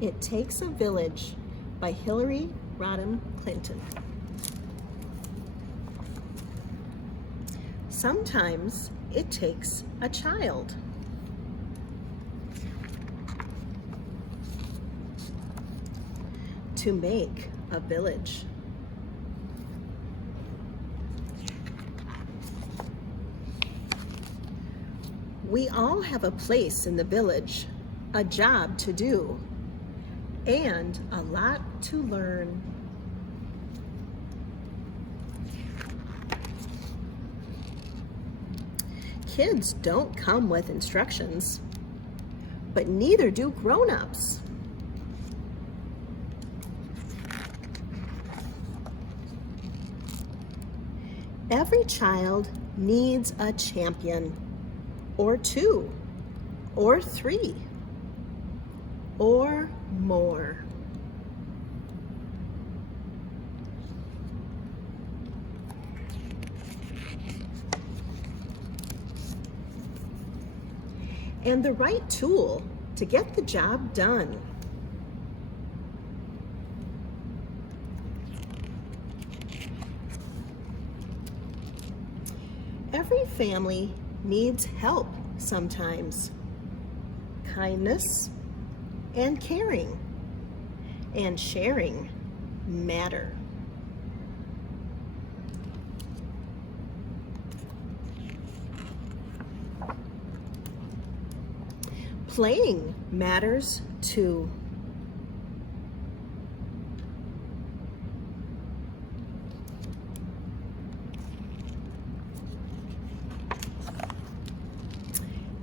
It Takes a Village by Hillaryclinton. Sometimes it takes a child. To make a village. We all have a place in the village, a job to do, and a lot to learn. Kids don't come with instructions, but neither do grown-ups. Every child needs a champion, or two, or three, or more. And the right tool to get the job done. Every family needs help sometimes. Kindness and caring and sharing matter. Playing matters too.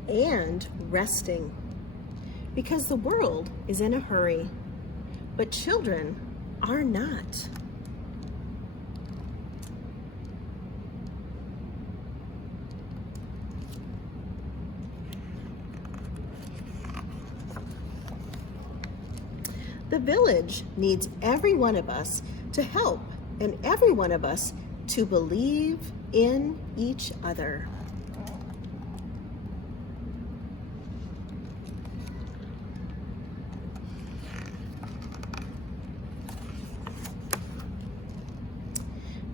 And resting, because the world is in a hurry, but children are not. The village needs every one of us to help and every one of us to believe in each other.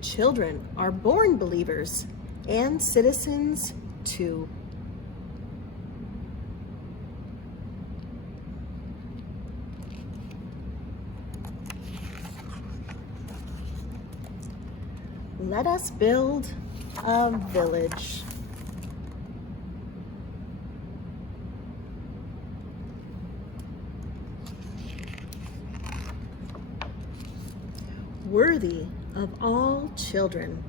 Children are born believers and citizens too. Let us build a village. Worthy of all children.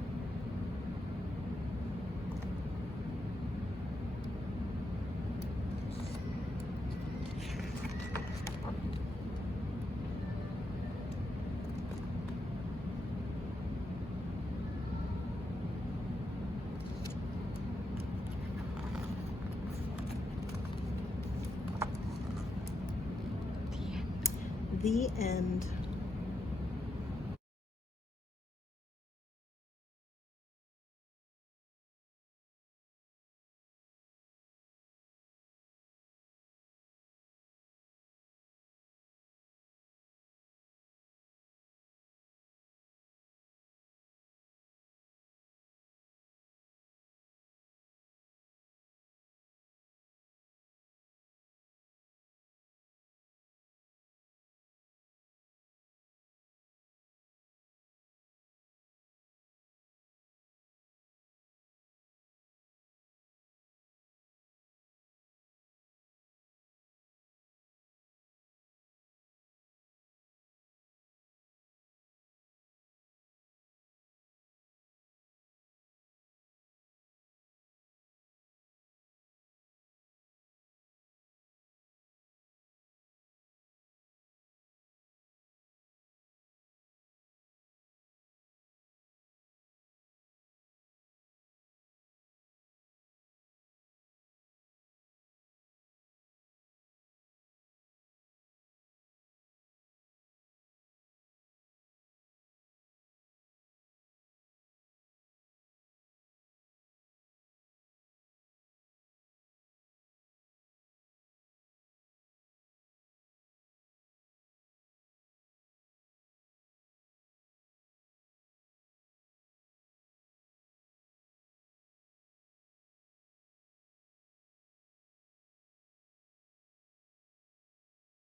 The end.